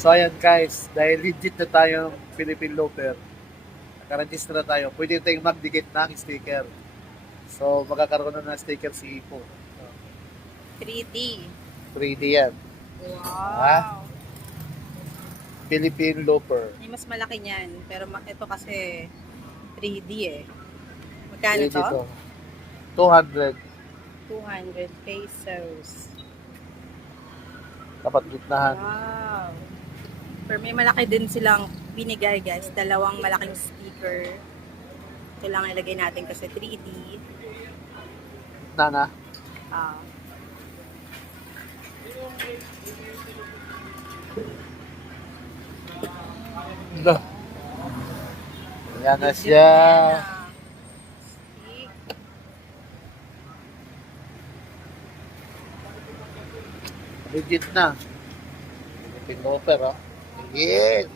So ayan guys, dahil legit na tayong Philippine Loafer, nakaregister na tayo, pwede tayong magdikit ng sticker. So magkakaroon na ng sticker si Ipo. 3D. 3D yan. Wow. Philippine Loafer. May mas malaki niyan. Pero ito kasi 3D eh. Magkano 3D to? 200. 200 pesos. Dapat gitnahan. Wow. Pero may malaki din silang binigay guys. Dalawang malaking sticker. Ito lang ilagay natin kasi 3D. Na. Ah. No. Yan na siya. Legit na. Philippine Loafer, oh. Yes.